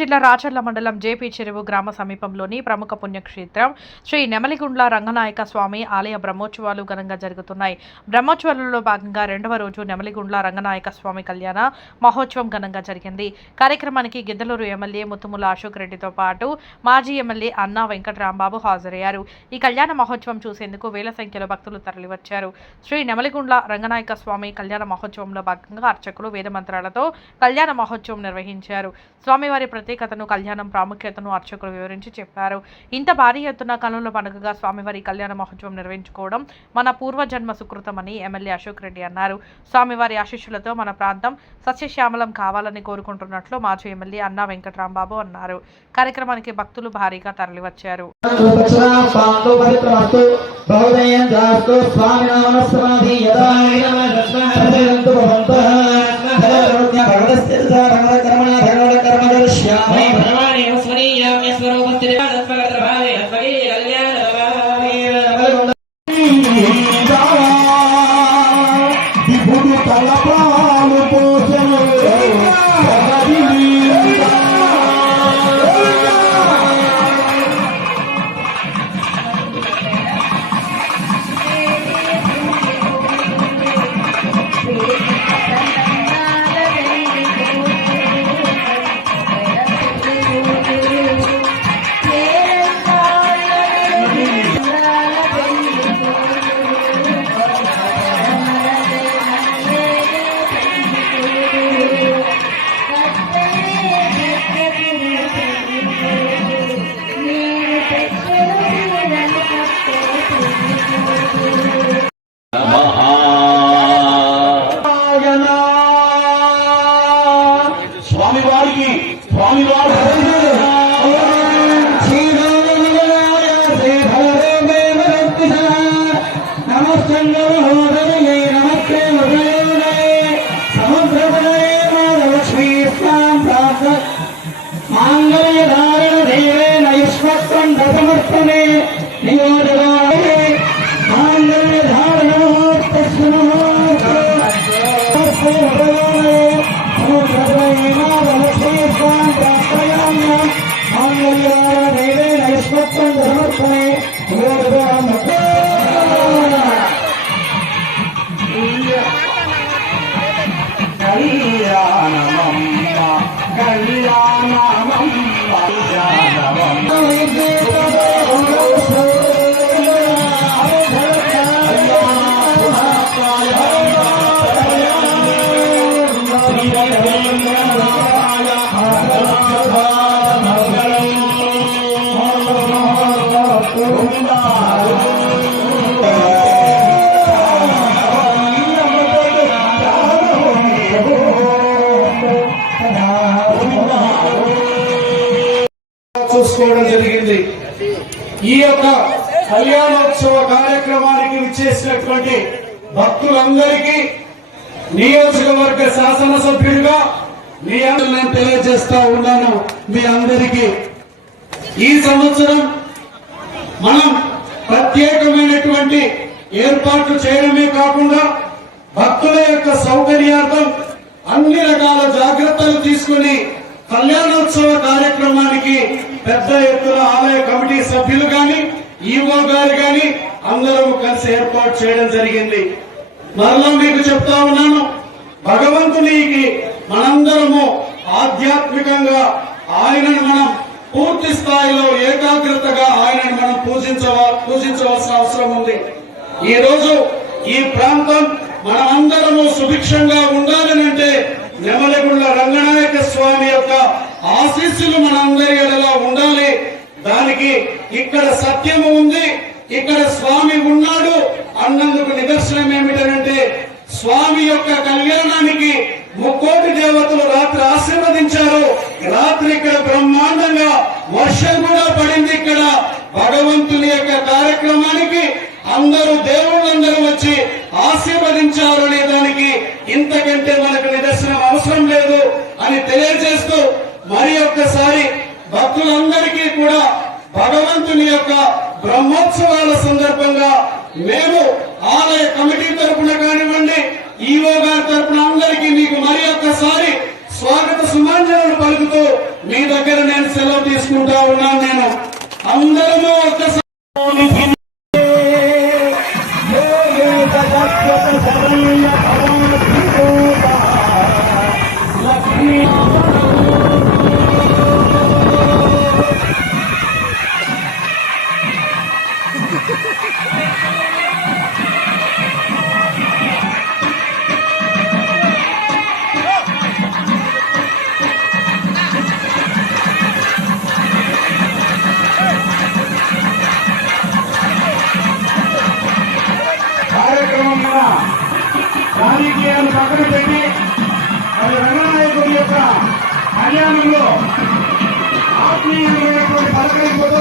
జిల్లా రాచర్ల మండలం జేపీ చెరువు గ్రామ సమీపంలోని ప్రముఖ పుణ్యక్షేత్రం శ్రీ నెమలిగుండ్ల రంగనాయక స్వామి ఆలయ బ్రహ్మోత్సవాలు ఘనంగా జరుగుతున్నాయి. బ్రహ్మోత్సవాలలో భాగంగా రెండవ రోజు నెమలిగుండ్ల రంగనాయక స్వామి కళ్యాణ మహోత్సవం ఘనంగా జరిగింది. కార్యక్రమానికి గిద్దలూరు ఎమ్మెల్యే ముత్తుముల అశోక్ రెడ్డితో పాటు మాజీ ఎమ్మెల్యే అన్నా వెంకటరాంబాబు హాజరయ్యారు. ఈ కళ్యాణ మహోత్సవం చూసేందుకు వేల సంఖ్యలో భక్తులు తరలివచ్చారు. శ్రీ నెమలిగుండ్ల రంగనాయక స్వామి కళ్యాణ మహోత్సవంలో భాగంగా అర్చకులు వేద మంత్రాలతో కళ్యాణ మహోత్సవం నిర్వహించారు. స్వామివారి ప్రత్యేకతను, కళ్యాణం ప్రాముఖ్యతను అర్చకులు వివరించి చెప్పారు. ఇంత భారీ ఎత్తున కనుల పండుగగా స్వామివారి కళ్యాణ మహోత్సవం నిర్వహించుకోవడం మన పూర్వజన్మ సుకృతమని ఎమ్మెల్యే అశోక్ రెడ్డి అన్నారు. స్వామివారి ఆశీస్సులతో మన ప్రాంతం సస్యశ్యామలం కావాలని కోరుకుంటున్నట్లు మాజీ ఎమ్మెల్యే అన్నా వెంకటరాంబాబు అన్నారు. కార్యక్రమానికి భక్తులు భారీగా తరలివచ్చారు. చూసుకోవడం జరిగింది. ఈ యొక్క కళ్యాణోత్సవ కార్యక్రమానికి విచ్చేసినటువంటి భక్తులందరికీ నియోజకవర్గ శాసనసభ్యుడిగా మీ అందరిని తెలియజేస్తా ఉన్నాను. మీ అందరికీ ఈ సంవత్సరం మనం ప్రత్యేకమైనటువంటి ఏర్పాట్లు చేయడమే కాకుండా భక్తుల యొక్క సౌకర్యార్థం అన్ని రకాల జాగ్రత్తలు తీసుకుని కళ్యాణోత్సవ కార్యక్రమానికి పెద్ద ఎత్తున ఆలయ కమిటీ సభ్యులు గాని, ఈవో గారు గాని అందరూ కలిసి ఏర్పాటు చేయడం జరిగింది. మరలా మీకు చెప్తా ఉన్నాను, భగవంతునికి మనందరము ఆధ్యాత్మికంగా ఆయనను మనం పూర్తి స్థాయిలో ఏకాగ్రతగా ఆయనను మనం పూజించవలసిన అవసరం ఉంది. ఈ రోజు ఈ ప్రాంతం మనమందరము సుభిక్షంగా ఉండాలనంటే నెమలిగుండ్ల రంగనాయక స్వామి యొక్క ఆశీస్సులు మనందరి ఎడలా ఉండాలి. దానికి ఇక్కడ సత్యము ఉంది, ఇక్కడ స్వామి ఉన్నాడు అన్నందుకు నిదర్శనం ఏమిటంటే స్వామి యొక్క కళ్యాణానికి 3,000,000 దేవతలు రాత్రి ఆశీర్వదించారు. రాత్రి ఇక్కడ బ్రహ్మాండంగా వర్షం కూడా పడింది. ఇక్కడ భగవంతుని యొక్క కార్యక్రమానికి అందరూ దేవుళ్ళందరూ వచ్చి ఆశీర్వదించారు అనే దానికి ఇంతకంటే మనకు నిదర్శనం అవసరం లేదు అని తెలియజేస్తూ మరి ఒక్కసారి భక్తులందరికీ కూడా భగవంతుని యొక్క బ్రహ్మోత్సవాల సందర్భంగా మేము ఆలయ కమిటీ తరపున కానివ్వండి, ఈవో గారి తరపున అందరికీ మీకు మరి ఒక్కసారి స్వాగత సుమాంజలను పలుకుతూ మీ దగ్గర నేను సెలవు తీసుకుంటా ఉన్నాను. నేను అందరము ఒక్కసారి కార్యక్రమం మీద రాజకీయాలు పక్కన పెట్టి అది రంగనాయకుడి యొక్క కళ్యాణంలో ఆత్మీయమైనటువంటి పలకరింపుతో